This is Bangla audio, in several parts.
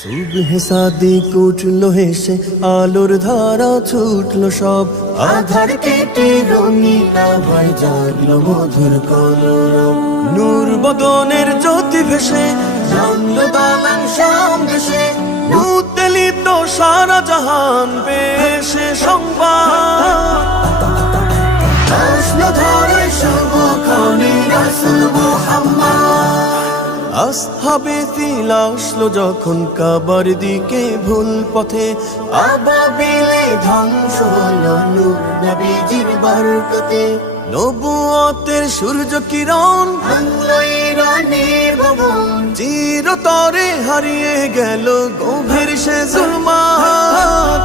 সুবহে সাদিক উঠলো হেসে, আলোর ধারা ছুটলো সব, আধার কেটে রঙিন আভার জাগলো মধুর কলরব। নূর বদনের জ্যোতি ভেসে জানলো দালান সন্দেশে, উদ্বেলিত সারা জাহান পেশে সংবাদ। আসলো ধরে শুভক্ষণে রাসূল মুহাম্মদ। আসহাবে ফিল আসলো যখন কাবার দিকে ভুল পথে, আবাবিলে ধ্বংস হলো নূর নবীজির বরকতে। নবুয়তের সূর্য কিরণ ভাঙলো ইরানের ভবন, চিরতরে হারিয়ে গেল গভীর সে জুলমাত।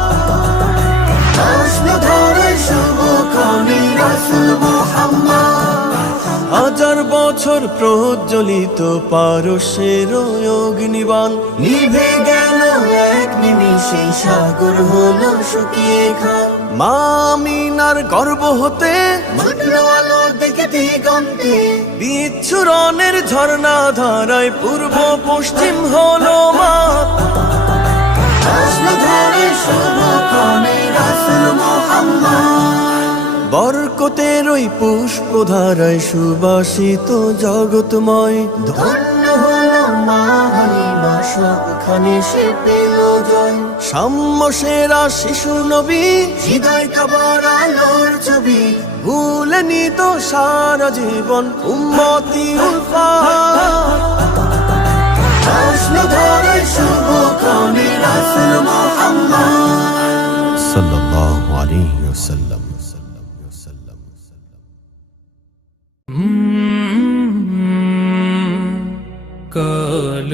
আসলো ধরে শুভক্ষণে রাসূল মুহাম্মদ। হাজার বছর প্রজ্বলিত পারস্যের অগ্নিবাণ, নিভে গেল এক নিমিষে, সাগর হলো শুকিয়ে খান। মা আমিনার গর্ভ হতে উঠলো আলো দেখে দিগন্তে, বিচ্ছুরণের ঝর্ণা ধারায় পূর্ব পশ্চিম হলো মাত। আসলো ধরে শুভক্ষণে রাসূল মুহাম্মদ। বরকতের ওই পুষ্প ধারায় সুবাসিত জগৎময়, ধন্য হলো মা হালিমা, সবখানে সে পেল জয়। সাম্য সেরা শিশু নবী, হৃদয় কাবার আলোর ছবি, ভুলেনি তো সারা জীবন উম্মতি উলফাত। আসলো ধরে শুভক্ষণে রাসূল মুহাম্মদ সাল্লাল্লাহু আলাইহি ওয়াসাল্লাম। কাল